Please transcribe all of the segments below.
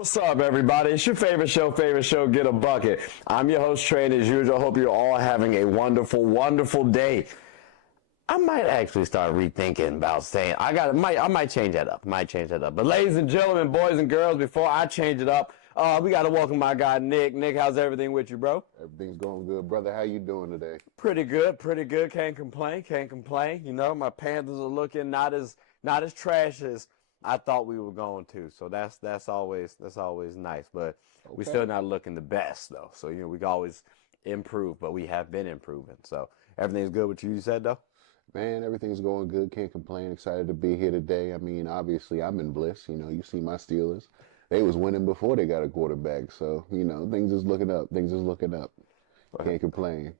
What's up, everybody? It's your favorite show, Get a Bucket. I'm your host, Trey, and as usual, I hope you're all having a wonderful, wonderful day. I might actually start rethinking about saying, I might change that up. But ladies and gentlemen, boys and girls, before I change it up, we got to welcome my guy, Nick. Nick, how's everything with you, bro? Everything's going good, brother. How you doing today? Pretty good. Can't complain. You know, my Panthers are looking not as trash as I thought we were going to. So that's always nice. But we're still not looking the best though. So we can always improve, but we have been improving. So everything's good with you said though? Man, everything's going good. Can't complain. Excited to be here today. I mean, obviously, I'm in bliss. You see my Steelers. They was winning before they got a quarterback. So, things is looking up. Can't complain.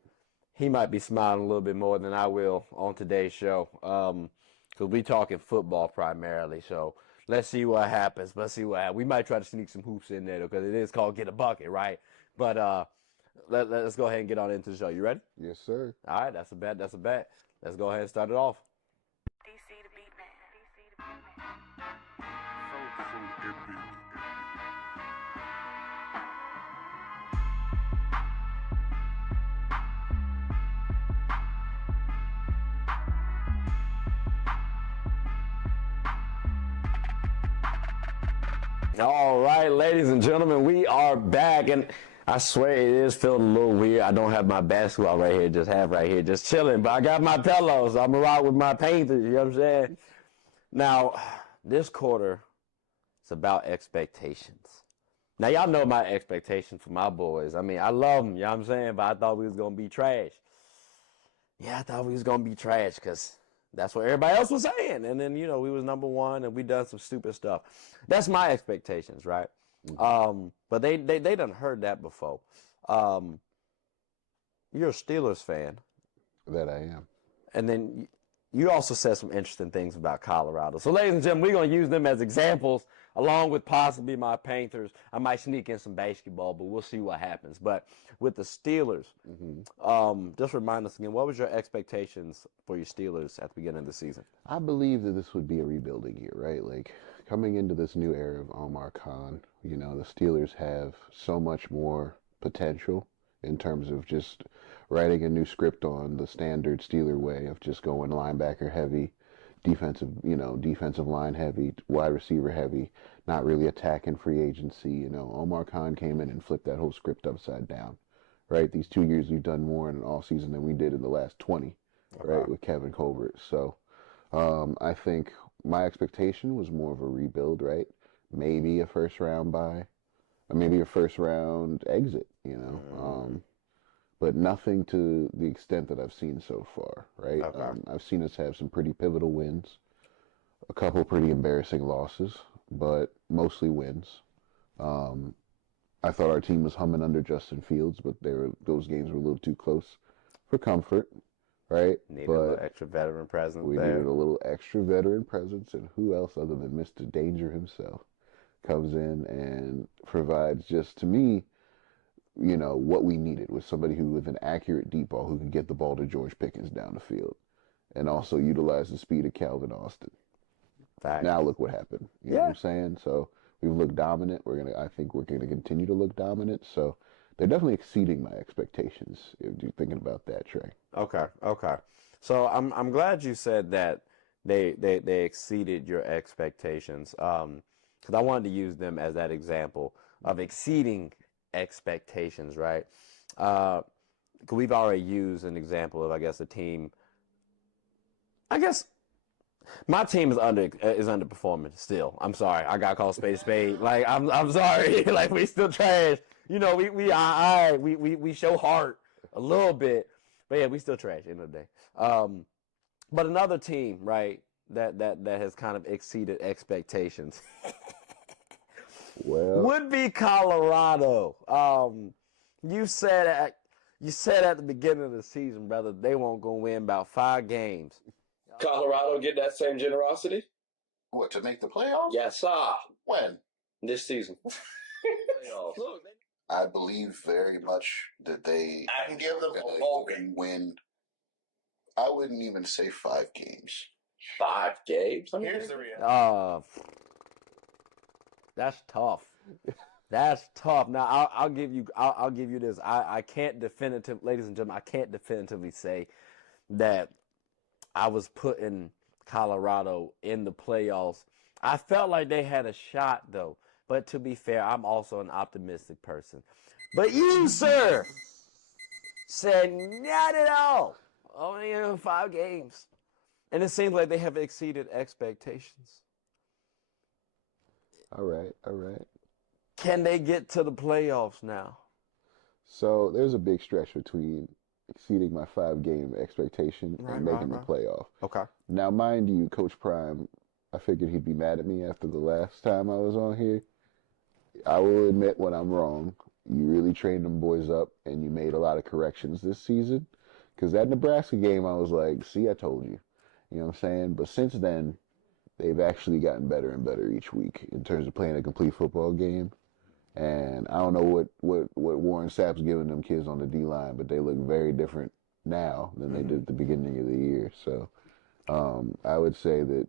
He might be smiling a little bit more than I will on today's show. Because we talking football primarily. So let's see what happens. We might try to sneak some hoops in there because it is called Get a Bucket, right? But let's go ahead and get on into the show. You ready? Yes, sir. All right, that's a bet. Let's go ahead and start it off. DC the beat man. So epic. All right, ladies and gentlemen, we are back, and I swear it is feeling a little weird. I don't have my basketball right here, just chilling, but I got my pillows. I'm gonna rock with my Panthers, you know what I'm saying? Now, this quarter, it's about expectations. Now, y'all know my expectations for my boys. I mean, I love them, you know what I'm saying, but I thought we was gonna be trash. Yeah, I thought we was gonna be trash, because that's what everybody else was saying. And then, we was number one and we done some stupid stuff. That's my expectations, right? Mm-hmm. But they done heard that before. You're a Steelers fan. That I am. And then you also said some interesting things about Colorado. So, ladies and gentlemen, we're going to use them as examples, along with possibly my Panthers. I might sneak in some basketball, but we'll see what happens. But with the Steelers, just remind us again, what was your expectations for your Steelers at the beginning of the season? I believe that this would be a rebuilding year, right? Like, coming into this new era of Omar Khan, the Steelers have so much more potential in terms of just writing a new script on the standard Steeler way of just going linebacker heavy, defensive line heavy, wide receiver heavy, not really attacking free agency. Omar Khan came in and flipped that whole script upside down, right? These 2 years we've done more in an off season than we did in the last 20, right, with Kevin Colbert. So I think my expectation was more of a rebuild, right? Maybe a first round bye, or maybe a first round exit, but nothing to the extent that I've seen so far, right? Okay. I've seen us have some pretty pivotal wins, a couple pretty embarrassing losses, but mostly wins. I thought our team was humming under Justin Fields, but those games were a little too close for comfort, right? Needed a little extra veteran presence. We needed a little extra veteran presence, and who else other than Mr. Danger himself comes in and provides, just to me, what we needed was somebody who, with an accurate deep ball, who could get the ball to George Pickens down the field and also utilize the speed of Calvin Austin. Fact. Now look what happened. You know what I'm saying? So we've looked dominant. I think we're gonna continue to look dominant. So they're definitely exceeding my expectations. If you're thinking about that, Trey. Okay. So I'm glad you said that they exceeded your expectations. Because I wanted to use them as that example of exceeding expectations, right? Because we've already used an example of, I guess, a team. I guess my team is underperforming still. I'm sorry. I got called spade a spade. Like I'm sorry. Like we still trash. We show heart a little bit, but yeah, we still trash at the end of the day. But another team, right, that has kind of exceeded expectations. Well, would be Colorado. You said at the beginning of the season, brother, they won't go win about 5 games. Colorado get that same generosity? What, to make the playoffs? Yes, sir. When? This season. Look, I believe very much that I can give them a even win. I wouldn't even say 5 games. 5 games? Here's the reality. That's tough. That's tough. Now I'll give you this. I can't ladies and gentlemen, I can't definitively say that I was putting Colorado in the playoffs. I felt like they had a shot though. But to be fair, I'm also an optimistic person. But you, sir, said not at all. Only in 5 games. And it seems like they have exceeded expectations. All right. Can they get to the playoffs now? So there's a big stretch between exceeding my 5-game expectation and making the playoff. Okay. Now, mind you, Coach Prime, I figured he'd be mad at me after the last time I was on here. I will admit when I'm wrong. You really trained them boys up, and you made a lot of corrections this season. Because that Nebraska game, I was like, see, I told you. You know what I'm saying? But since then, they've actually gotten better and better each week in terms of playing a complete football game. And I don't know what Warren Sapp's giving them kids on the D-line, but they look very different now than they did at the beginning of the year. So I would say that,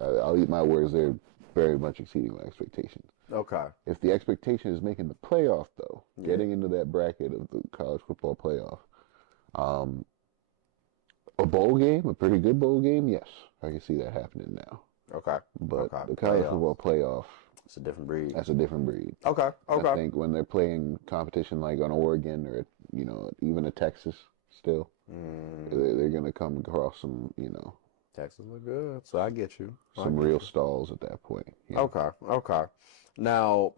I'll eat my words, they're very much exceeding my expectations. Okay. If the expectation is making the playoff, though, getting into that bracket of the college football playoff, a bowl game, a pretty good bowl game, yes, I can see that happening now. Okay. But the college football playoff, it's a different breed. That's a different breed. Okay. I think when they're playing competition like on Oregon or, even a Texas still, they're going to come across some, Texas look good, so I get you. Some real stalls at that point. Yeah. Okay. Now,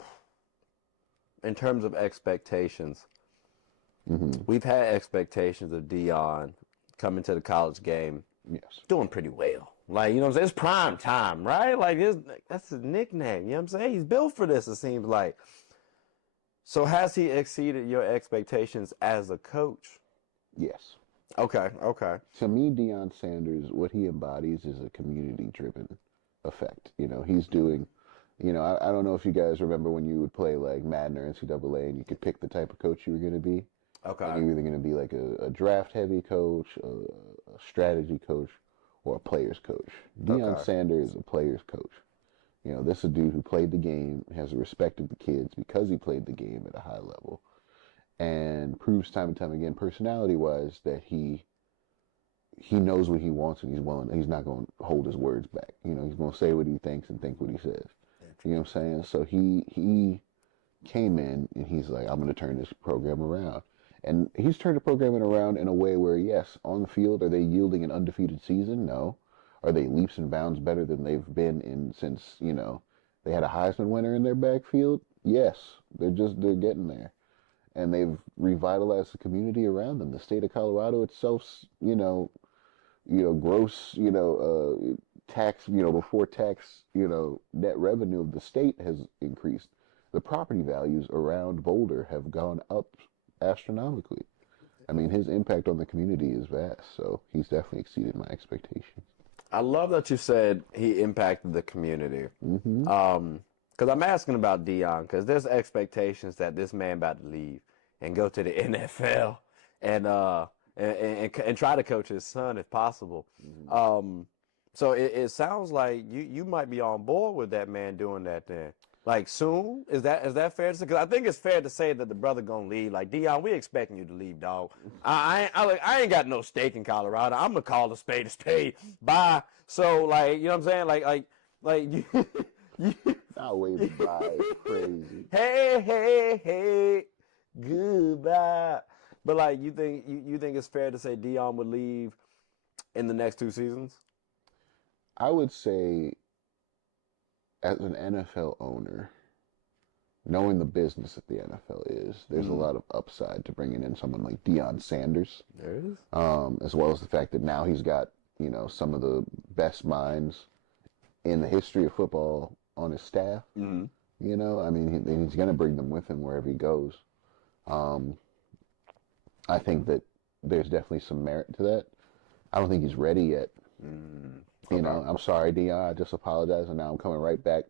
in terms of expectations, we've had expectations of Deion coming to the college game, doing pretty well. Like, what I'm saying? It's prime time, right? Like, that's his nickname. You know what I'm saying? He's built for this, it seems like. So has he exceeded your expectations as a coach? Yes. Okay. To me, Deion Sanders, what he embodies is a community-driven effect. He's doing, I don't know if you guys remember when you would play like Madden or NCAA and you could pick the type of coach you were going to be. Okay. And you're either going to be like a draft-heavy coach, a strategy coach, or a player's coach. Deion Sanders is a player's coach. This is a dude who played the game, has the respect of the kids because he played the game at a high level, and proves time and time again, personality-wise, that he knows what he wants and he's not going to hold his words back. He's going to say what he thinks and think what he says. You know what I'm saying? So he came in and he's like, I'm going to turn this program around. And he's turned the program around in a way where, yes, on the field, are they yielding an undefeated season? No. Are they leaps and bounds better than they've been since, they had a Heisman winner in their backfield? Yes. They're getting there. And they've revitalized the community around them. The state of Colorado itself, gross, tax, before tax, net revenue of the state has increased. The property values around Boulder have gone up astronomically. I mean, his impact on the community is vast, so he's definitely exceeded my expectations. I love that you said he impacted the community. Because I'm asking about Deion, because there's expectations that this man about to leave and go to the NFL and try to coach his son if possible. So it sounds like you might be on board with that man doing that then. Like soon? Is that fair to say? Because I think it's fair to say that the brother gonna leave. Like, Deion, we expecting you to leave, dog. I ain't got no stake in Colorado. I'm gonna call a spade a spade. Bye. So, like, you know what I'm saying? Like you I'll wave bye. It's crazy. Hey, goodbye. But like, you think it's fair to say Deion would leave in the next 2 seasons? I would say, as an NFL owner, knowing the business that the NFL is, there's a lot of upside to bringing in someone like Deion Sanders. There is. As well as the fact that now he's got, some of the best minds in the history of football on his staff. I mean, he's going to bring them with him wherever he goes. I think that there's definitely some merit to that. I don't think he's ready yet. I'm sorry, Deion. I just apologize, and now I'm coming right back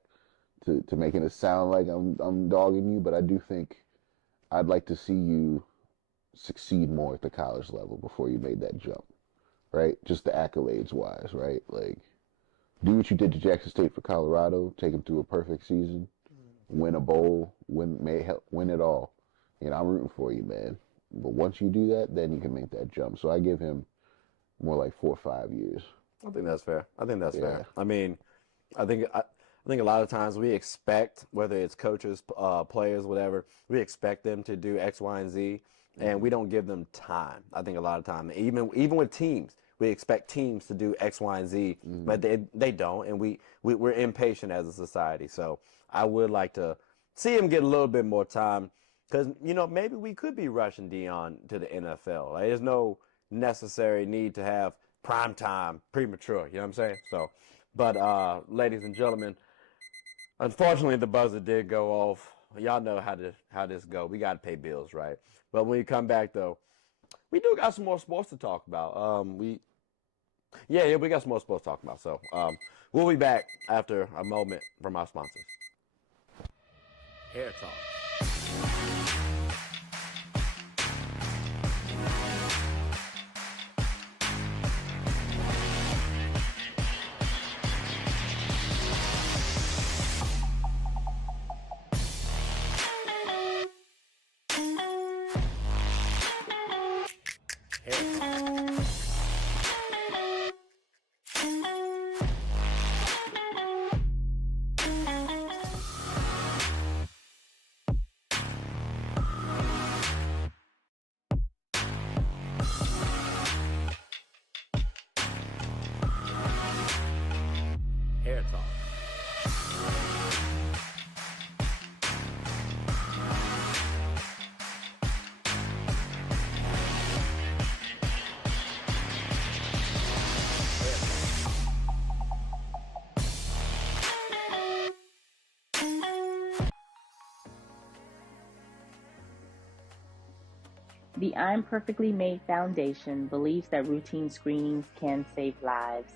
to making it sound like I'm dogging you. But I do think I'd like to see you succeed more at the college level before you made that jump, right? Just the accolades wise, right? Like, do what you did to Jackson State for Colorado, take them through a perfect season, win a bowl, win it all. I'm rooting for you, man. But once you do that, then you can make that jump. So I give him more like 4 or 5 years. I think that's fair. I think that's Yeah. fair. I mean, I think a lot of times we expect, whether it's coaches, players, whatever, we expect them to do X, Y, and Z, and we don't give them time. I think a lot of time, even with teams, we expect teams to do X, Y, and Z, but they don't, and we're impatient as a society. So I would like to see him get a little bit more time, because maybe we could be rushing Dion to the NFL. Like, there's no necessary need to have prime time premature. You know what I'm saying? So, but ladies and gentlemen, unfortunately the buzzer did go off. Y'all know how this go. We got to pay bills, right? But when we come back though, we do got some more sports to talk about. We got some more sports to talk about. So we'll be back after a moment from our sponsors. Hair Talk. Hair Talk. The I'm Perfectly Made Foundation believes that routine screenings can save lives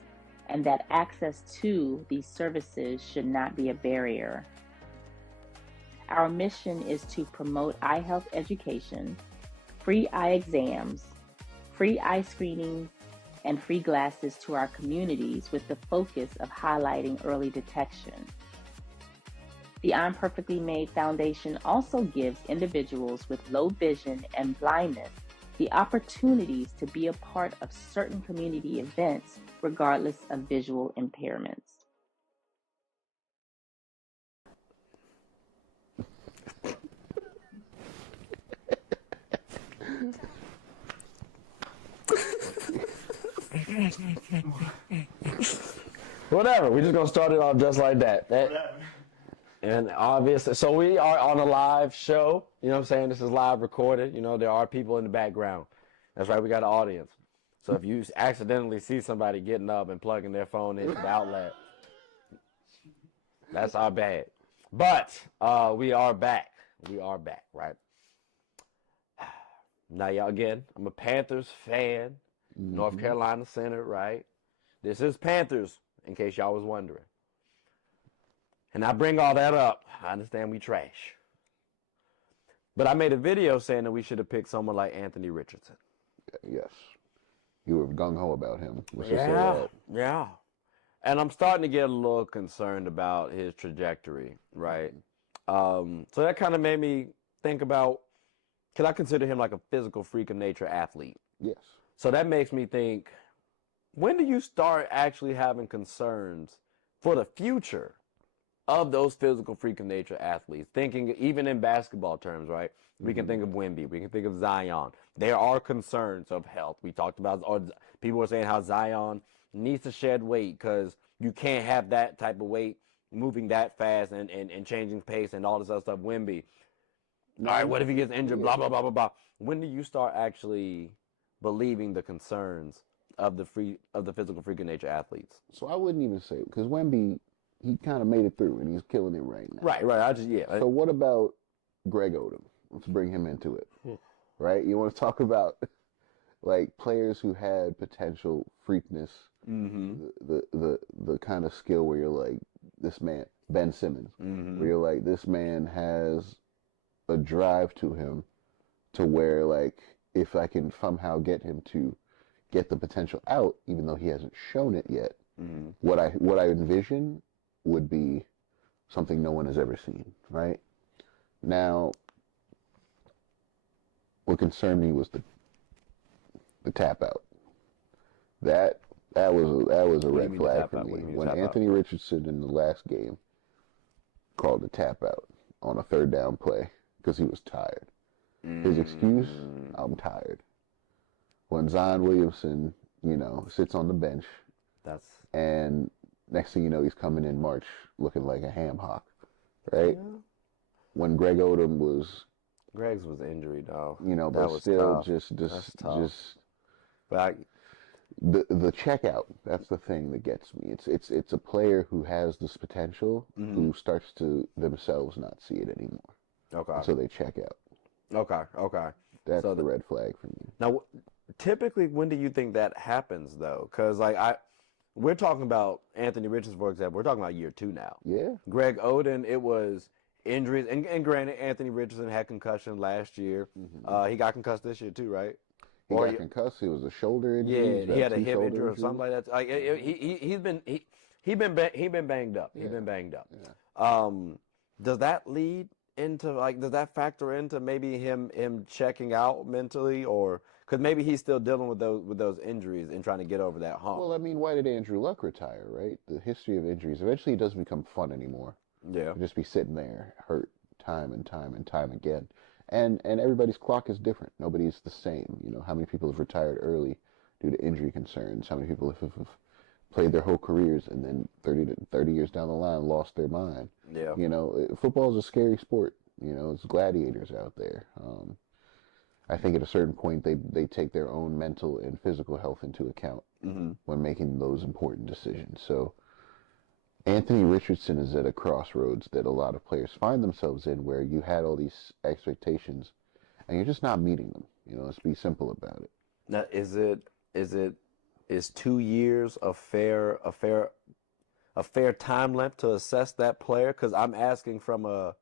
and that access to these services should not be a barrier. Our mission is to promote eye health education, free eye exams, free eye screenings, and free glasses to our communities with the focus of highlighting early detection. The I'm Perfectly Made Foundation also gives individuals with low vision and blindness the opportunities to be a part of certain community events regardless of visual impairments. Whatever. We're just gonna start it off just like that. And obviously, so we are on a live show. You know what I'm saying? This is live recorded. There are people in the background. That's right. We got an audience. So if you accidentally see somebody getting up and plugging their phone into the outlet, that's our bad. But we are back. We are back, right? Now, y'all, again, I'm a Panthers fan. North Carolina Center, right? This is Panthers, in case y'all was wondering. And I bring all that up. I understand we trash. But I made a video saying that we should have picked someone like Anthony Richardson. Yes. You were gung-ho about him. Let's just say Yeah, that. yeah. And I'm starting to get a little concerned about his trajectory, right? So that kind of made me think about, could I consider him like a physical freak of nature athlete? Yes. So that makes me think, when do you start actually having concerns for the future of those physical freak of nature athletes? Thinking even in basketball terms, right? We can think of Wemby. We can think of Zion. There are concerns of health. We talked about, or people were saying how Zion needs to shed weight because you can't have that type of weight moving that fast and changing pace and all this other stuff. Wemby. All right, what if he gets injured? Blah, blah, blah, blah, blah. When do you start actually believing the concerns of the physical freak of nature athletes? So I wouldn't even say, because Wemby, he kind of made it through, and he's killing it right now. Right. So what about Greg Odom? Let's bring him into it. Right? You want to talk about like players who had potential freakness, the kind of skill where you're like, this man, Ben Simmons, where you're like, this man has a drive to him to where, like, if I can somehow get him to get the potential out, even though he hasn't shown it yet, what I envision would be something no one has ever seen, right? Now, what concerned me was the tap out. That was a red flag for me. When Anthony Richardson in the last game called a tap out on a third down play because he was tired. His excuse, I'm tired. When Zion Williamson, sits on the bench, and next thing you know, he's coming in March looking like a ham hock, right? Yeah. When Greg's was injury, though. But still, tough. But the checkout, that's the thing that gets me. It's a player who has this potential who starts to themselves not see it anymore. Okay. So they check out. Okay. That's the red flag for me. Now, typically, when do you think that happens, though? Because we're talking about Anthony Richardson, for example. We're talking about year 2 now. Yeah. Greg Oden, it was injuries, and granted, Anthony Richardson had concussion last year. He got concussed this year too, right? He got concussed. It was a shoulder injury. Yeah, he had a hip injury or something like that. He's been banged up. He's been banged up. Yeah. Does that lead into does that factor into maybe him checking out mentally, or because maybe he's still dealing with those injuries and trying to get over that hump? Well, I mean, why did Andrew Luck retire? Right, the history of injuries. Eventually, it doesn't become fun anymore. Yeah, you'll just be sitting there hurt time and time and time again. And everybody's clock is different. Nobody's the same. How many people have retired early due to injury concerns? How many people have played their whole careers and then 30 years down the line lost their mind? Yeah. Football is a scary sport. It's gladiators out there. I think at a certain point they take their own mental and physical health into account when making those important decisions. So Anthony Richardson is at a crossroads that a lot of players find themselves in, where you had all these expectations and you're just not meeting them. Let's be simple about it. Now, is 2 years a fair time length to assess that player? Because I'm asking from a.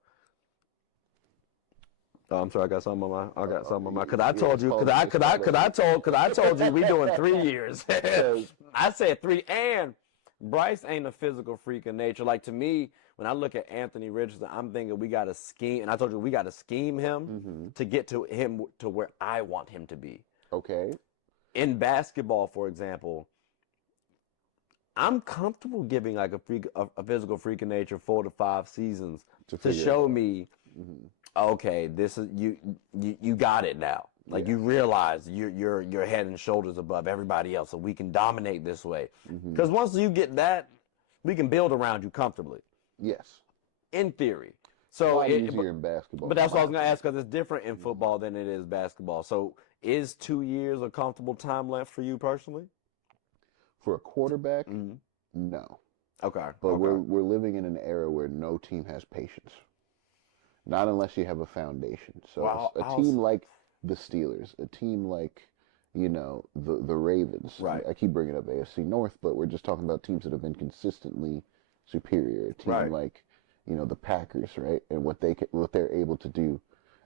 Oh, I'm sorry. I got something on my. Because I told you. Because I told you we doing 3 years. I said 3, and Bryce ain't a physical freak of nature. Like, to me, when I look at Anthony Richardson, I'm thinking we got to scheme. And I told you we got to scheme him to get to him to where I want him to be. Okay. In basketball, for example, I'm comfortable giving like a physical freak of nature 4 to 5 seasons to show me, okay, this is you got it now. Like, you realize you're head and shoulders above everybody else, so we can dominate this way. Because once you get that, we can build around you comfortably. Yes. In theory. So easier in basketball. But that's what I was going to ask, because it's different in football than it is basketball. So is 2 years a comfortable time length for you personally? For a quarterback, no. Okay. But we're living in an era where no team has patience. Not unless you have a foundation. So a team like the Steelers, a team like, the Ravens. Right. I keep bringing up AFC North, but we're just talking about teams that have been consistently superior. A team like, the Packers, right? And what they're able to do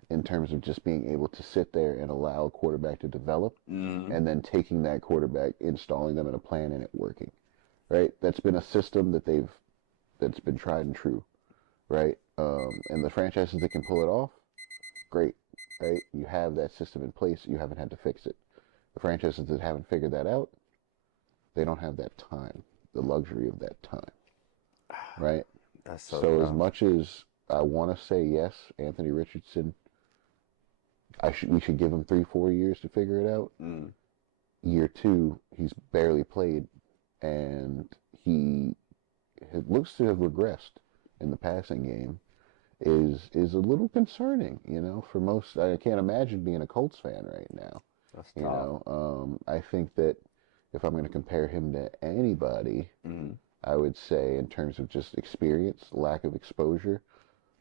in terms of just being able to sit there and allow a quarterback to develop, and then taking that quarterback, installing them in a plan, and it working, right? That's been a system that's been tried and true, right? And the franchises that can pull it off, great, right? You have that system in place. You haven't had to fix it. The franchises that haven't figured that out, they don't have that time, the luxury of that time, right? That's so So tough. as much as I want to say yes, Anthony Richardson, we should give him 3-4 years to figure it out. Year 2, he's barely played, and he looks to have regressed in the passing game. Is a little concerning, for most. I can't imagine being a Colts fan right now. That's tough. I think that if I'm going to compare him to anybody, I would say in terms of just experience, lack of exposure,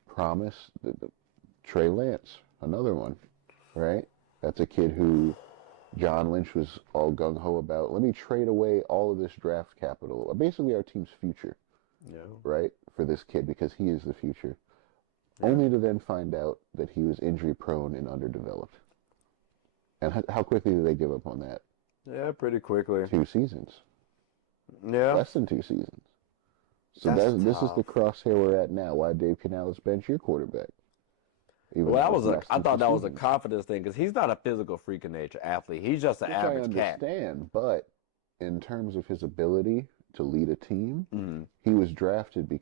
promise, Trey Lance, another one, right? That's a kid who John Lynch was all gung-ho about. Let me trade away all of this draft capital, basically our team's future, right, for this kid, because he is the future, only to then find out that he was injury-prone and underdeveloped. And how quickly did they give up on that? Yeah, pretty quickly. 2 seasons. Yeah. Less than 2 seasons. So this is the crosshair we're at now. Why Dave Canales bench your quarterback? Well, I thought that was a confidence thing because he's not a physical freak of nature athlete. He's just an average cat. I understand, but in terms of his ability to lead a team, he was drafted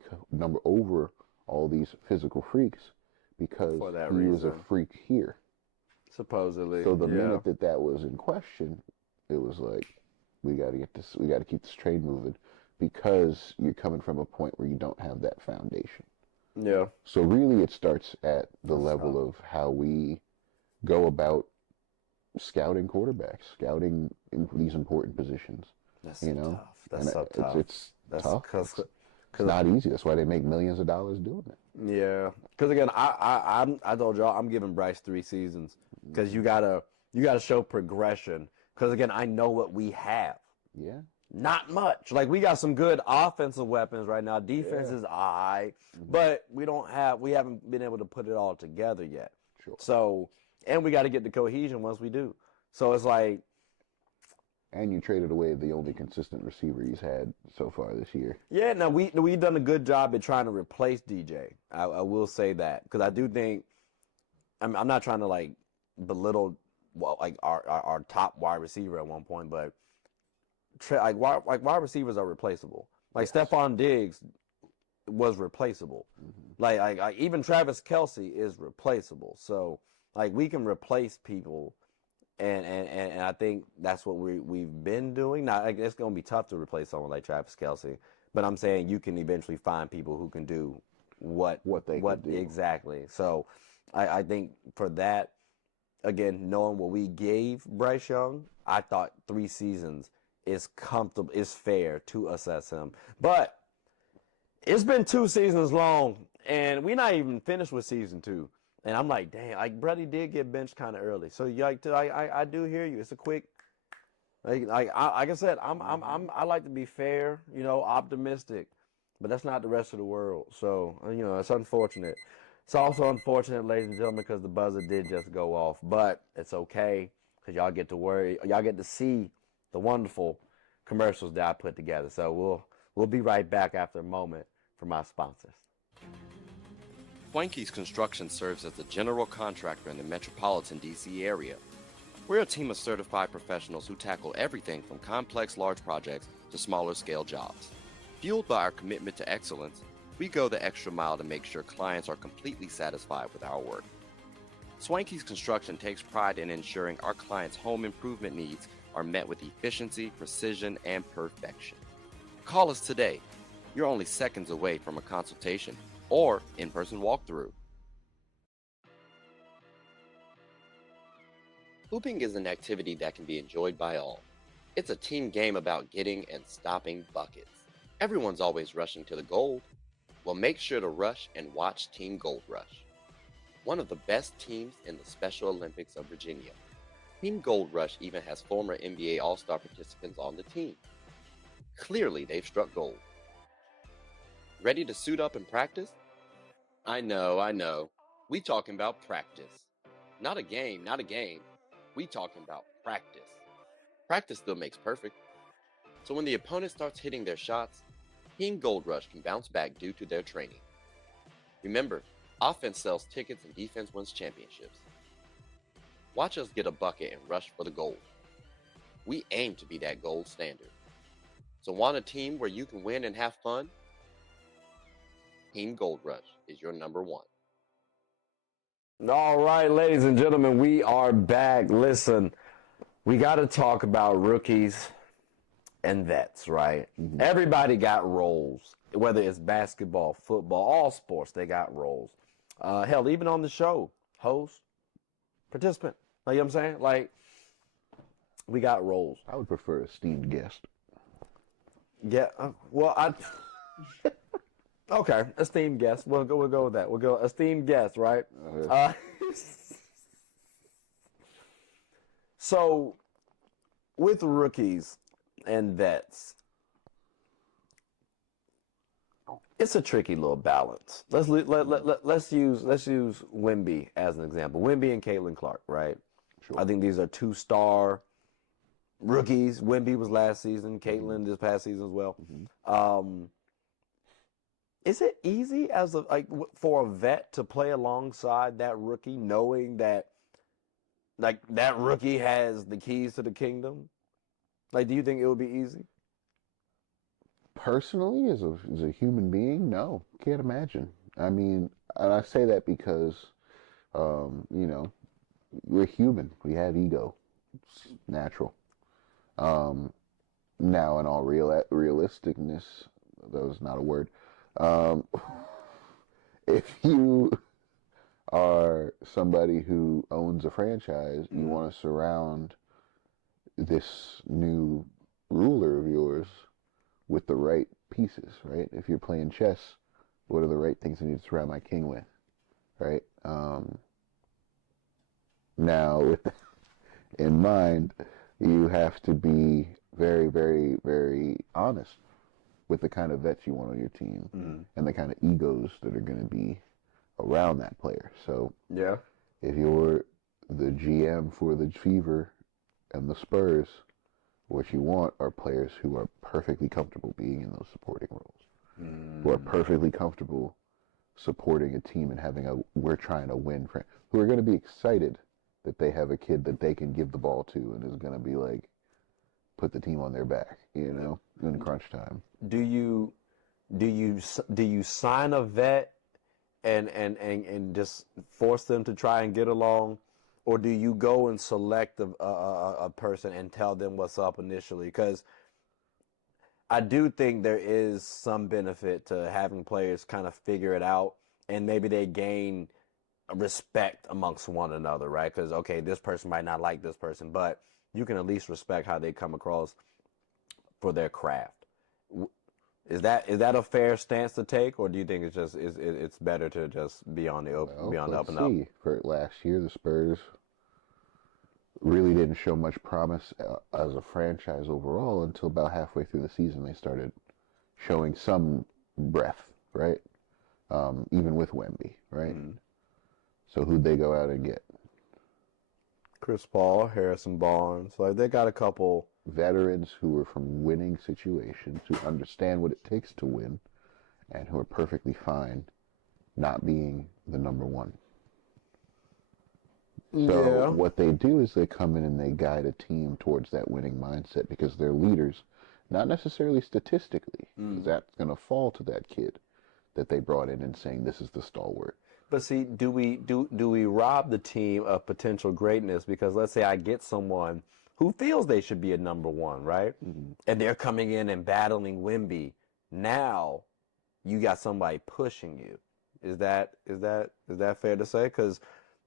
over all these physical freaks because he was a freak here. Supposedly. So the minute that was in question, it was like, we got to keep this train moving because you're coming from a point where you don't have that foundation. Yeah. So really it starts at the level of how we go about scouting quarterbacks, scouting in these important positions. That's tough. That's so tough. It's tough. It's not easy. That's why they make millions of dollars doing it. Yeah. Because again, I told y'all I'm giving Bryce 3 seasons because you gotta show progression. Because again, I know what we have. Yeah. Not much. Like we got some good offensive weapons right now. Defense is alright, but we haven't been able to put it all together yet. Sure. So, and we got to get the cohesion once we do. So it's like. And you traded away the only consistent receiver he's had so far this year. Yeah, no, we've done a good job at trying to replace DJ. I will say that because I do think I'm not trying to like belittle our top wide receiver at one point, but wide receivers are replaceable. Like yes. Stephon Diggs was replaceable. Like even Travis Kelce is replaceable. So like we can replace people. And I think that's what we've been doing. Now, it's going to be tough to replace someone like Travis Kelce, but I'm saying you can eventually find people who can do what they can do. Exactly. So I think for that, again, knowing what we gave Bryce Young, I thought 3 seasons is comfortable, is fair to assess him. But it's been 2 seasons long, and we're not even finished with season 2. And I'm like, dang, like Brady did get benched kind of early. So I do hear you. It's a quick, like I said, I like to be fair, optimistic, but that's not the rest of the world. So it's unfortunate. It's also unfortunate, ladies and gentlemen, because the buzzer did just go off, but it's okay because y'all get to see the wonderful commercials that I put together. So we'll be right back after a moment for my sponsors. Swanky's Construction serves as the general contractor in the metropolitan D.C. area. We're a team of certified professionals who tackle everything from complex large projects to smaller scale jobs. Fueled by our commitment to excellence, we go the extra mile to make sure clients are completely satisfied with our work. Swanky's Construction takes pride in ensuring our clients' home improvement needs are met with efficiency, precision, and perfection. Call us today. You're only seconds away from a consultation or in-person walkthrough. Hooping is an activity that can be enjoyed by all. It's a team game about getting and stopping buckets. Everyone's always rushing to the gold. Well, make sure to rush and watch Team Gold Rush, one of the best teams in the Special Olympics of Virginia. Team Gold Rush even has former NBA All-Star participants on the team. Clearly, they've struck gold. Ready to suit up and practice? I know. We talking about practice. Not a game. We talking about practice. Practice still makes perfect. So when the opponent starts hitting their shots, Team Gold Rush can bounce back due to their training. Remember, offense sells tickets and defense wins championships. Watch us get a bucket and rush for the gold. We aim to be that gold standard. So want a team where you can win and have fun? Team Gold Rush is your number one. All right, ladies and gentlemen, we are back. Listen, we got to talk about rookies and vets, right? Mm-hmm. Everybody got roles, whether it's basketball, football, all sports, they got roles. Hell, even on the show, host, participant, you know what I'm saying? Like, we got roles. I would prefer esteemed guest. Yeah, okay, esteemed guest. We'll go with that. We'll go esteemed guest, right? So, with rookies and vets, it's a tricky little balance. Let's use Wemby as an example. Wemby and Caitlin Clark, right? Sure. I think these are 2-star rookies. Wemby was last season. Caitlin this past season as well. Mm-hmm. Is it easy as for a vet to play alongside that rookie, knowing that like that rookie has the keys to the kingdom? Like, do you think it would be easy? Personally, as a human being, no, can't imagine. I mean, and I say that because, you know, we're human. We have ego. It's natural. Um, Now, in all realisticness, that was not a word. Um, if you are somebody who owns a franchise, you want to surround this new ruler of yours with the right pieces, right? If you're playing chess, what are the right things I need to surround my king with, right? Now, with that in mind, you have to be very, very, very honest with the kind of vets you want on your team and the kind of egos that are going to be around that player. So, Yeah. if you're the GM for the Fever and the Spurs, what you want are players who are perfectly comfortable being in those supporting roles, who are perfectly comfortable supporting a team and having we're trying to win, who are going to be excited that they have a kid that they can give the ball to and is going to be like, put the team on their back, you know, in crunch time. Do you sign a vet and just force them to try and get along, or do you go and select a person and tell them what's up initially? Because I do think there is some benefit to having players kind of figure it out, and maybe they gain respect amongst one another, right? Because, okay, this person might not like this person, but you can at least respect how they come across for their craft. Is that a fair stance to take, or do you think it's better to just be on the open, be on the up and up? See. For last year, the Spurs really didn't show much promise as a franchise overall until about halfway through the season. They started showing some breath, right? Even with Wemby, right? So who'd they go out and get? Chris Paul, Harrison Barnes, like they got a couple veterans who are from winning situations, who understand what it takes to win, and who are perfectly fine not being the number one. So what they do is they come in and they guide a team towards that winning mindset because they're leaders, not necessarily statistically, because that's going to fall to that kid that they brought in and saying this is the stalwart. But see, do we rob the team of potential greatness? Because let's say I get someone who feels they should be a number one, right? And they're coming in and battling Wemby. Now you got somebody pushing you. Is that fair to say? Because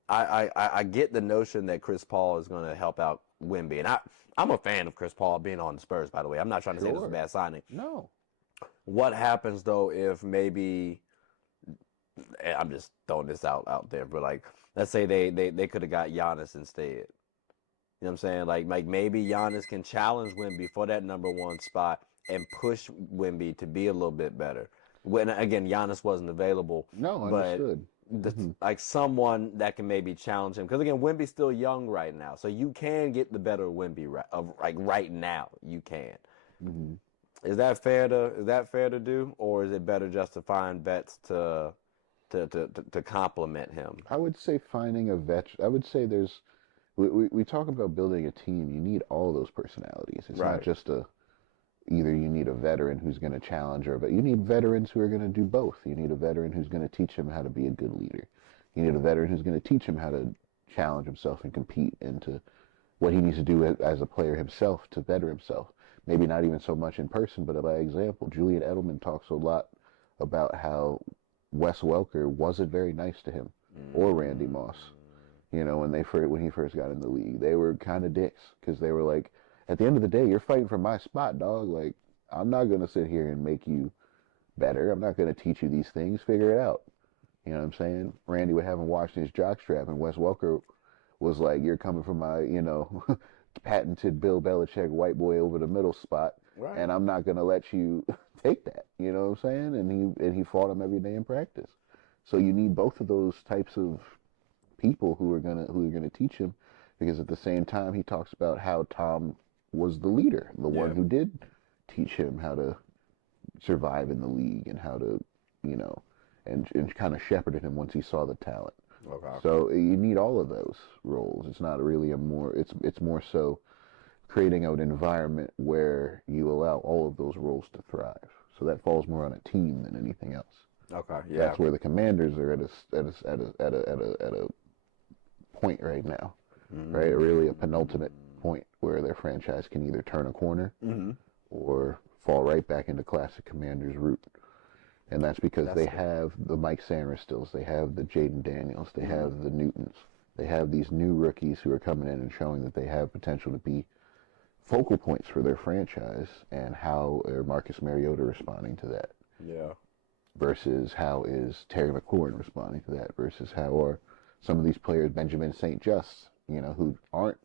I get the notion that Chris Paul is going to help out Wemby, and I'm a fan of Chris Paul being on the Spurs. By the way, I'm not trying to say this is a bad signing. No. What happens though if maybe? I'm just throwing this out there, but like, let's say they could have got Giannis instead. You know what I'm saying? Like maybe Giannis can challenge Wemby for that number one spot and push Wemby to be a little bit better. When again, Giannis wasn't available. No, but understood. like someone that can maybe challenge him, because again, Wemby's still young right now, so you can get the better Wemby right now. You can. Is that fair to do, or is it better just to find vets to complement him? I would say finding a vet. I would say we talk about building a team. You need all those personalities. It's not just either you need a veteran who's going to challenge but you need veterans who are going to do both. You need a veteran who's going to teach him how to be a good leader. You need a veteran who's going to teach him how to challenge himself and compete into what he needs to do as a player himself to better himself. Maybe not even so much in person, but by example. Julian Edelman talks a lot about how Wes Welker wasn't very nice to him, or Randy Moss. You know, when he first got in the league, they were kind of dicks because they were like, at the end of the day, you're fighting for my spot, dog. Like, I'm not gonna sit here and make you better. I'm not gonna teach you these things. Figure it out. You know what I'm saying? Randy would have him watching his jockstrap, and Wes Welker was like, "You're coming from my, patented Bill Belichick white boy over the middle spot, and I'm not gonna let you take that." You know what I'm saying? And he fought him every day in practice. So you need both of those types of people who are gonna teach him, because at the same time he talks about how Tom was the leader, the one who did teach him how to survive in the league and how to and kind of shepherded him once he saw the talent. Okay. So you need all of those roles. It's not really it's more so creating an environment where you allow all of those roles to thrive. So that falls more on a team than anything else. Okay. Yeah. That's where the Commanders are at a point right now, right? Really a penultimate point where their franchise can either turn a corner or fall right back into classic Commanders route. And that's because they have the Mike Sainristills, they have the Jaden Daniels, they have the Newtons, they have these new rookies who are coming in and showing that they have potential to be focal points for their franchise. And how are Marcus Mariota responding to that? Yeah. Versus how is Terry McLaurin responding to that? Versus how are some of these players, Benjamin St. Just, who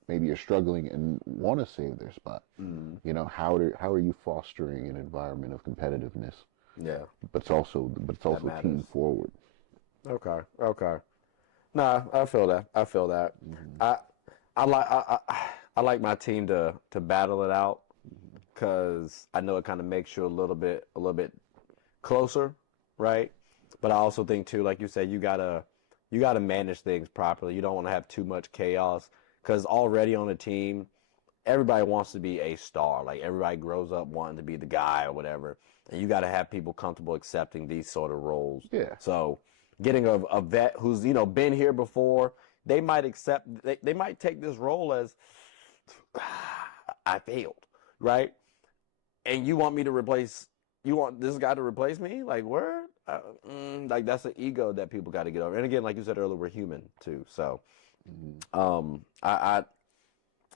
maybe are struggling and want to save their spot. How are you fostering an environment of competitiveness? Yeah. But it's also team forward. Okay. Nah, I feel that. I like my team to battle it out because I know it kind of makes you a little bit closer, right? But I also think too, like you said, you gotta manage things properly. You don't want to have too much chaos because already on a team, everybody wants to be a star. Like everybody grows up wanting to be the guy or whatever. And you got to have people comfortable accepting these sort of roles. Yeah. So getting a vet who's, been here before, they might accept, they might take this role as, I failed, right? And you want this guy to replace me? Like, word? Like, that's an ego that people got to get over. And again, like you said earlier, we're human too. So,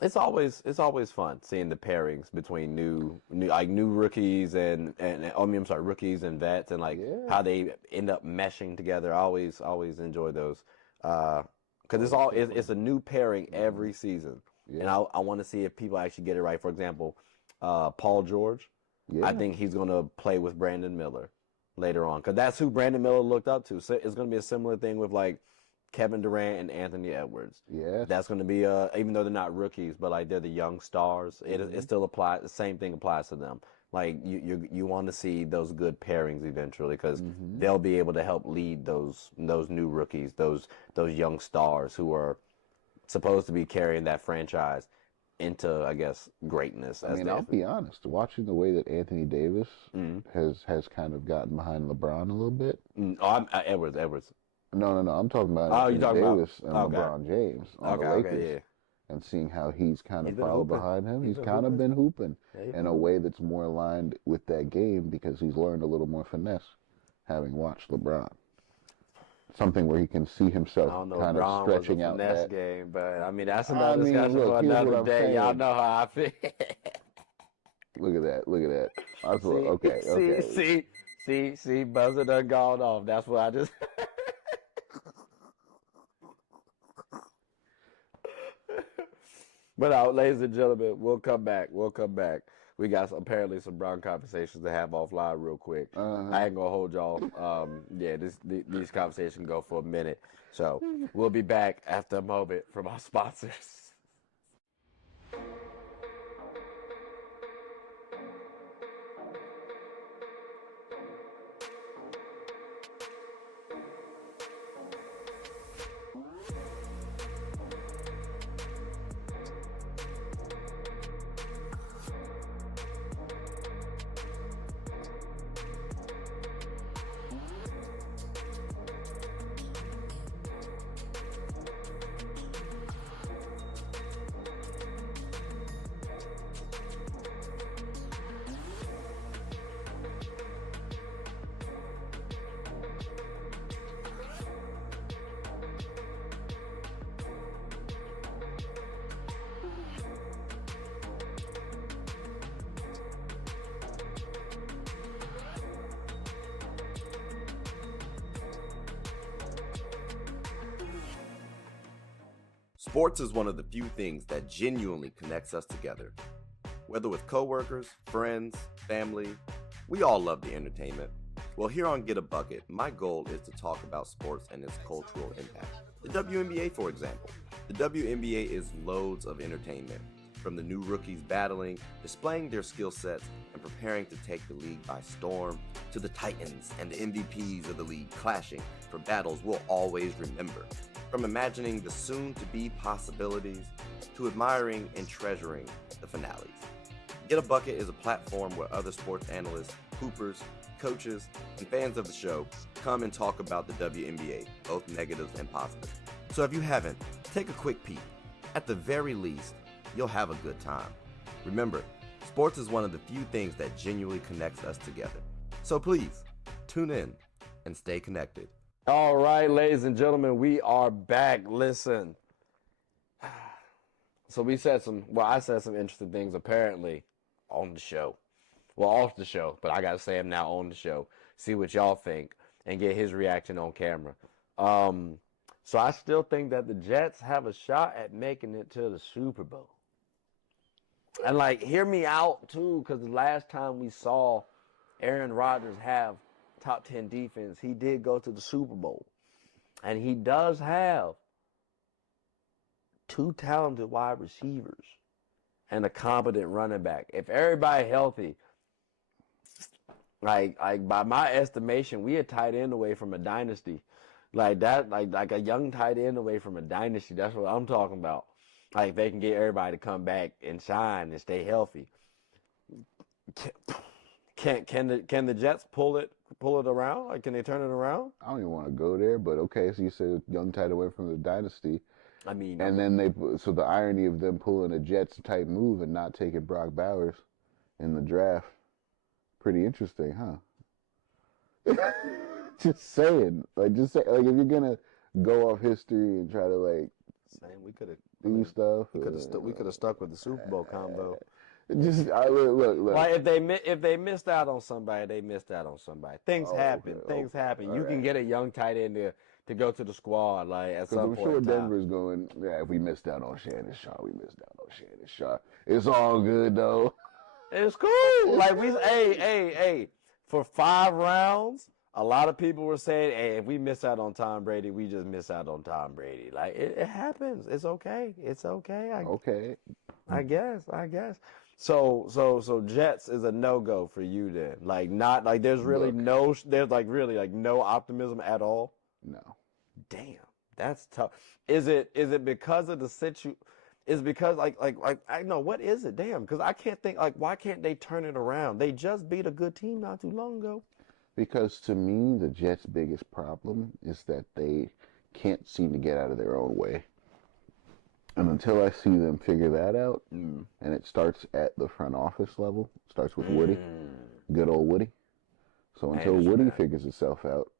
it's always fun seeing the pairings between new rookies rookies and vets and how they end up meshing together. I always enjoy those because it's a new pairing every season, and I want to see if people actually get it right. For example, Paul George, I think he's going to play with Brandon Miller later on because that's who Brandon Miller looked up to. So it's going to be a similar thing with Kevin Durant and Anthony Edwards. Yeah, that's going to be even though they're not rookies, but they're the young stars. It still applies. The same thing applies to them. Like you want to see those good pairings eventually because they'll be able to help lead those new rookies, those young stars who are supposed to be carrying that franchise into, I guess, greatness. I'll be honest. Watching the way that Anthony Davis has kind of gotten behind LeBron a little bit. Edwards. No. I'm talking about Anthony Davis and LeBron James on the Lakers. And seeing how he's kind of followed behind him. He's kind of been hooping in a way that's more aligned with that game because he's learned a little more finesse having watched LeBron. Something where he can see himself kind of stretching out that game. But, that's another discussion for another day. Y'all know how I feel. Look at that. Okay. See, buzzer done gone off. That's what I just... But ladies and gentlemen, we'll come back. We got apparently some Brown conversations to have offline real quick. I ain't gonna hold y'all. These conversations can go for a minute. So we'll be back after a moment from our sponsors. Sports is one of the few things that genuinely connects us together. Whether with coworkers, friends, family, we all love the entertainment. Well, here on Get a Bucket, my goal is to talk about sports and its cultural impact. The WNBA, for example. The WNBA is loads of entertainment. From the new rookies battling, displaying their skill sets, and preparing to take the league by storm, to the Titans and the MVPs of the league clashing for battles we'll always remember. From imagining the soon-to-be possibilities, to admiring and treasuring the finales. Get a Bucket is a platform where other sports analysts, hoopers, coaches, and fans of the show come and talk about the WNBA, both negatives and positives. So if you haven't, take a quick peek. At the very least, you'll have a good time. Remember, sports is one of the few things that genuinely connects us together. So please, tune in and stay connected. All right, ladies and gentlemen, we are back. Listen. So I said some interesting things apparently on the show. Well, off the show, but I got to say them now on the show. See what y'all think and get his reaction on camera. So I still think that the Jets have a shot at making it to the Super Bowl. And, like, hear me out, too, because the last time we saw Aaron Rodgers have top 10 defense, he did go to the Super Bowl. And he does have 2 talented wide receivers and a competent running back. If everybody healthy, like by my estimation, we a tight end away from a dynasty. Like that, like a young tight end away from a dynasty. That's what I'm talking about. Like they can get everybody to come back and shine and stay healthy. Can the Jets pull it around? Like, can they turn it around? I don't even want to go there, but okay. So you said young tight away from the dynasty. I mean, and then so the irony of them pulling a Jets type move and not taking Brock Bowers in the draft, pretty interesting, huh? Just saying, like if you're gonna go off history and try to like, we could have do stuff. We could have stuck with the Super Bowl combo. Look. Like if they missed out on somebody, they missed out on somebody. Things happen. Things happen. You can get a young tight end to go to the squad, like at some point. I'm sure Denver's going, if we missed out on Shannon Sharp, we missed out on Shannon Sharp. It's all good though. It's cool. Like hey, for 5 rounds, a lot of people were saying, hey, if we miss out on Tom Brady, we just miss out on Tom Brady. Like it happens. It's okay. It's okay. I guess. So Jets is a no-go for you then. Like not like there's really no optimism at all. No. Damn, that's tough. Is it because of the situ? Is because like I know what is it? Damn, because I can't think like why can't they turn it around? They just beat a good team not too long ago. Because to me, the Jets' biggest problem is that they can't seem to get out of their own way. And until I see them figure that out, and it starts at the front office level, starts with Woody, good old Woody. So until Woody figures itself out,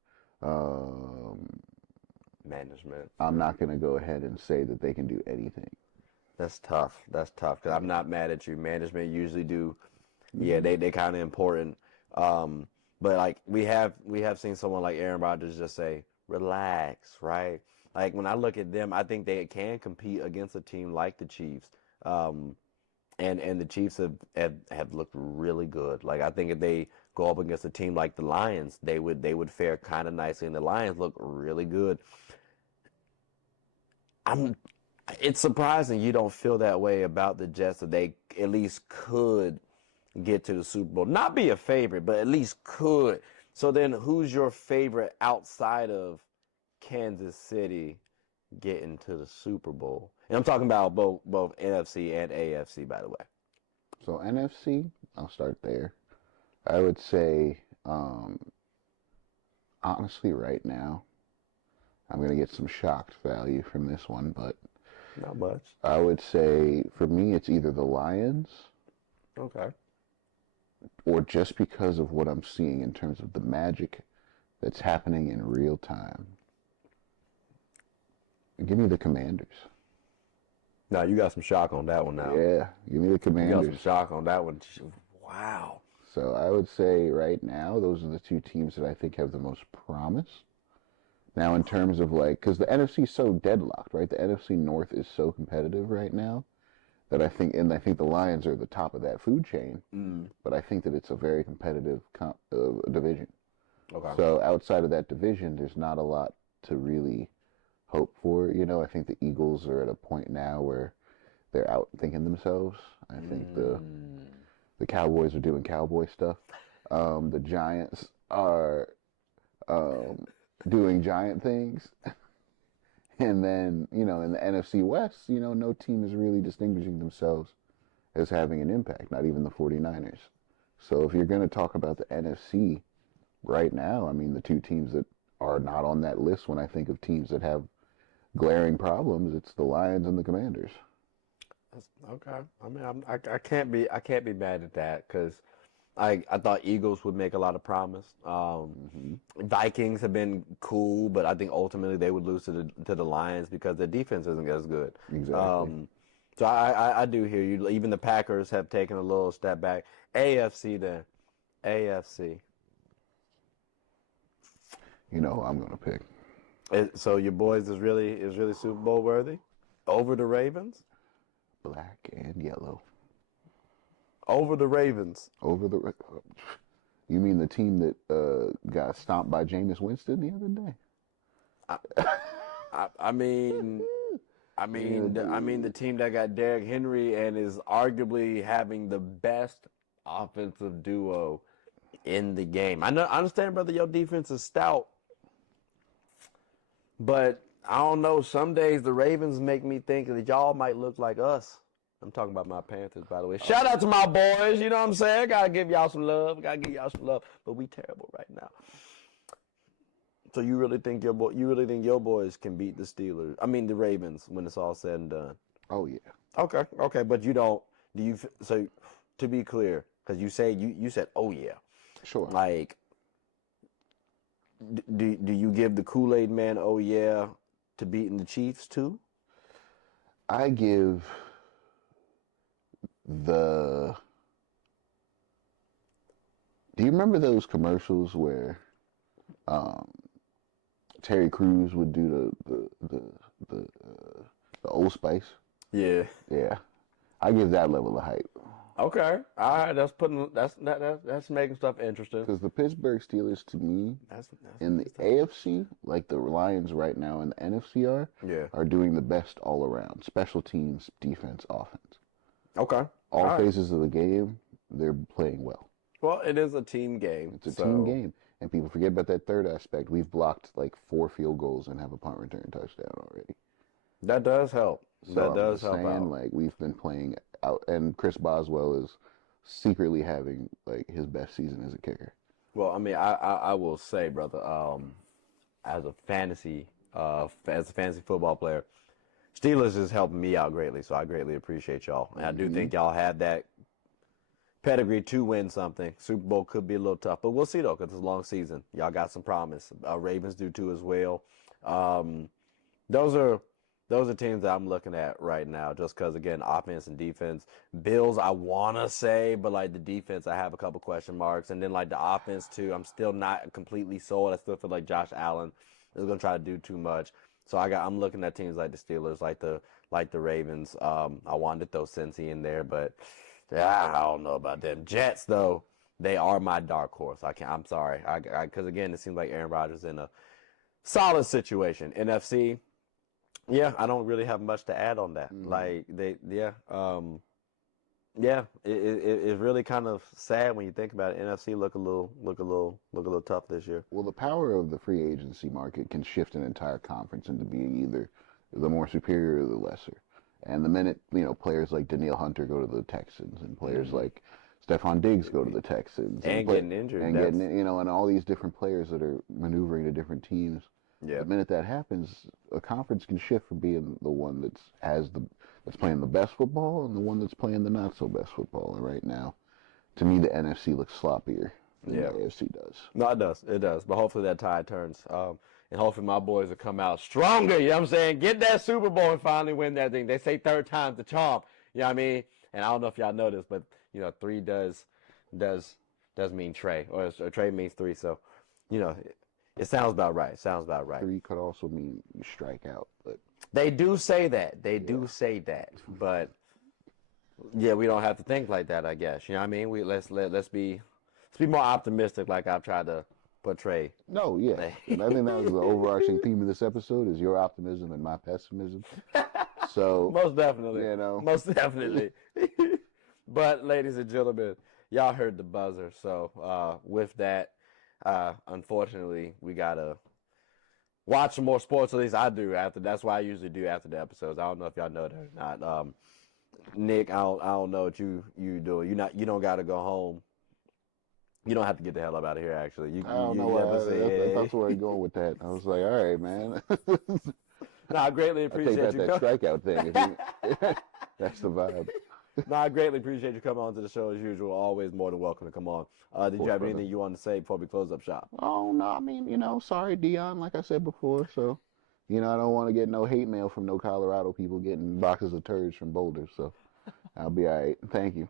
management, I'm not going to go ahead and say that they can do anything. That's tough. Because I'm not mad at you. Management usually do. Yeah, they kind of important. But like we have seen someone like Aaron Rodgers just say, relax, right? Like when I look at them, I think they can compete against a team like the Chiefs. And the Chiefs have looked really good. Like I think if they go up against a team like the Lions, they would fare kind of nicely, and the Lions look really good. It's surprising you don't feel that way about the Jets, that they at least could get to the Super Bowl. Not be a favorite, but at least could. So then who's your favorite outside of Kansas City getting to the Super Bowl? And I'm talking about both NFC and AFC, by the way. So NFC, I'll start there. I would say, honestly, right now, I'm going to get some shocked value from this one, but not much. I would say, for me, it's either the Lions. Okay. Or just because of what I'm seeing in terms of the magic that's happening in real time. Give me the Commanders. Now, you got some shock on that one now. Yeah, give me the Commanders. You got some shock on that one. Wow. So I would say right now, those are the 2 teams that I think have the most promise. Now, in terms of like, because the NFC is so deadlocked, right? The NFC North is so competitive right now that I think the Lions are at the top of that food chain. But I think that it's a very competitive division. Okay. So outside of that division, there's not a lot to really hope for. You know, I think the Eagles are at a point now where they're outthinking themselves. I think the Cowboys are doing cowboy stuff. The Giants are doing giant things. And then, in the NFC West, no team is really distinguishing themselves as having an impact, not even the 49ers. So if you're going to talk about the NFC right now, I mean, the two teams that are not on that list when I think of teams that have glaring problems, it's the Lions and the Commanders. Okay. I mean, I can't be mad at that because I thought Eagles would make a lot of promise. Vikings have been cool, but I think ultimately they would lose to the Lions because their defense isn't as good. Exactly. So I do hear you. Even the Packers have taken a little step back. AFC then. AFC. You know who I'm going to pick. So your boys is really Super Bowl worthy? Over the Ravens? Black and yellow. Over the Ravens. You mean the team that got stomped by Jameis Winston the other day? I mean the team that got Derrick Henry and is arguably having the best offensive duo in the game. I understand, brother, your defense is stout, but I don't know. Some days the Ravens make me think that y'all might look like us. I'm talking about my Panthers, by the way. Shout out to my boys. You know what I'm saying? Gotta give y'all some love. But we terrible right now. So you really think your boys can beat the Steelers? I mean the Ravens when it's all said and done. Oh yeah. Okay, but you don't. Do you? So to be clear, because you said oh yeah. Sure. Like, do you give the Kool-Aid man oh yeah to beating the Chiefs too? I give the. Do you remember those commercials where Terry Crews would do the Old Spice? Yeah. Yeah. I give that level of hype. Okay. All right. That's making stuff interesting. Because the Pittsburgh Steelers, to me, in the AFC, like the Lions right now in the NFC are doing the best all around. Special teams, defense, offense. Okay. All phases of the game, they're playing well. Well, it is a team game. It's a team game. And people forget about that third aspect. We've blocked like 4 field goals and have a punt return touchdown already. That does help. So that does help out. Like, we've been playing out, and Chris Boswell is secretly having like his best season as a kicker. Well, I mean, I will say, brother, as a fantasy football player, Steelers is helping me out greatly, so I greatly appreciate y'all. And I do think y'all have that pedigree to win something. Super Bowl could be a little tough, but we'll see though, because it's a long season. Y'all got some promise. Ravens do too as well. Those are teams that I'm looking at right now, just because, again, offense and defense. Bills, I want to say, but, like, the defense, I have a couple question marks. And then, like, the offense, too, I'm still not completely sold. I still feel like Josh Allen is going to try to do too much. So I'm looking at teams like the Steelers, like the Ravens. I wanted to throw Cincy in there, but I don't know about them. Jets, though, they are my dark horse. I'm sorry. Because, again, it seems like Aaron Rodgers is in a solid situation. NFC, yeah, I don't really have much to add on that. Like it's really kind of sad when you think about it. NFC look a little tough this year. Well, the power of the free agency market can shift an entire conference into being either the more superior or the lesser. And the minute players like Danielle Hunter go to the Texans, and players like Stephon Diggs go to the Texans, and getting injured, and all these different players that are maneuvering to different teams. Yeah. The minute that happens, a conference can shift from being the one that's playing the best football and the one that's playing the not so best football. And right now, to me, the NFC looks sloppier than the AFC does. No, it does. But hopefully that tide turns, and hopefully my boys will come out stronger. You know what I'm saying? Get that Super Bowl and finally win that thing. They say third time's the charm. You know what I mean? And I don't know if y'all know this, but 3 does mean Trey, or Trey means 3. So, it sounds about right. 3 could also mean you strike out, but they do say that. But yeah, we don't have to think like that, I guess. You know what I mean? Let's be more optimistic, like I've tried to portray. No, yeah. And I think that was the overarching theme of this episode: is your optimism and my pessimism. So Most definitely. you know. Most definitely. But, ladies and gentlemen, y'all heard the buzzer. So, with that, unfortunately, we got to watch some more sports. At least I do. That's why I usually do after the episodes. I don't know if y'all know that or not. Nick, I don't know what you do. You don't got to go home. You don't have to get the hell up out of here. Actually, I don't know why. That's where I'm going with that. I was like, all right, man. No, I greatly I appreciate think you. that strikeout thing. That's the vibe. No, I greatly appreciate you coming on to the show as usual. Always more than welcome to come on. Did you have anything you wanted to say before we close up shop? Oh no, I mean, sorry, Dion. Like I said before, so I don't want to get no hate mail from no Colorado people getting boxes of turds from Boulder. So I'll be all right. Thank you.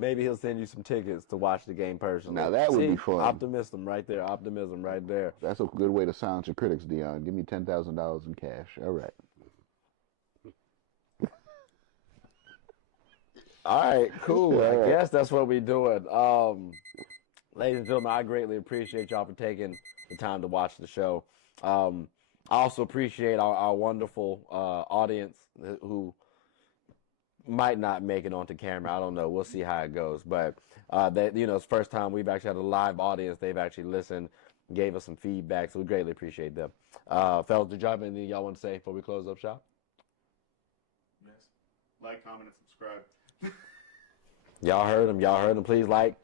Maybe he'll send you some tickets to watch the game personally. Now that would be fun. Optimism right there. Optimism right there. That's a good way to silence your critics, Dion. Give me $10,000 in cash. All right. All right, cool. All right. I guess that's what we're doing. Ladies and gentlemen, I greatly appreciate y'all for taking the time to watch the show. I also appreciate our wonderful audience who might not make it onto camera. I don't know. We'll see how it goes. But it's the first time we've actually had a live audience. They've actually listened, gave us some feedback, so we greatly appreciate them. Fellas, did y'all have anything y'all want to say before we close up shop? Yes. Like, comment, and subscribe. Y'all heard them. Y'all heard them. Please like,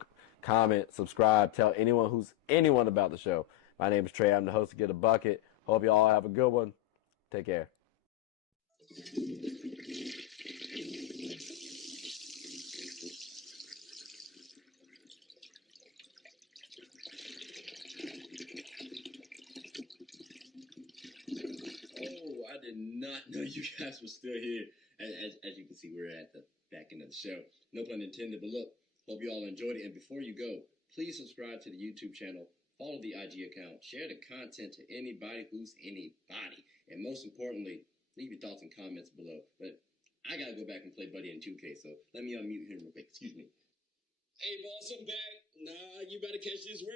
comment, subscribe. Tell anyone about the show. My name is Trey. I'm the host of Get a Bucket. Hope you all have a good one. Take care. Oh, I did not know you guys were still here. As you can see, we're at the back end of the show. No pun intended, but look, hope you all enjoyed it. And before you go, please subscribe to the YouTube channel, follow the IG account, share the content to anybody who's anybody. And most importantly, leave your thoughts and comments below. But I got to go back and play Buddy in 2K, so let me unmute him real quick. Excuse me. Hey, boss, I'm back. Nah, you better catch this word.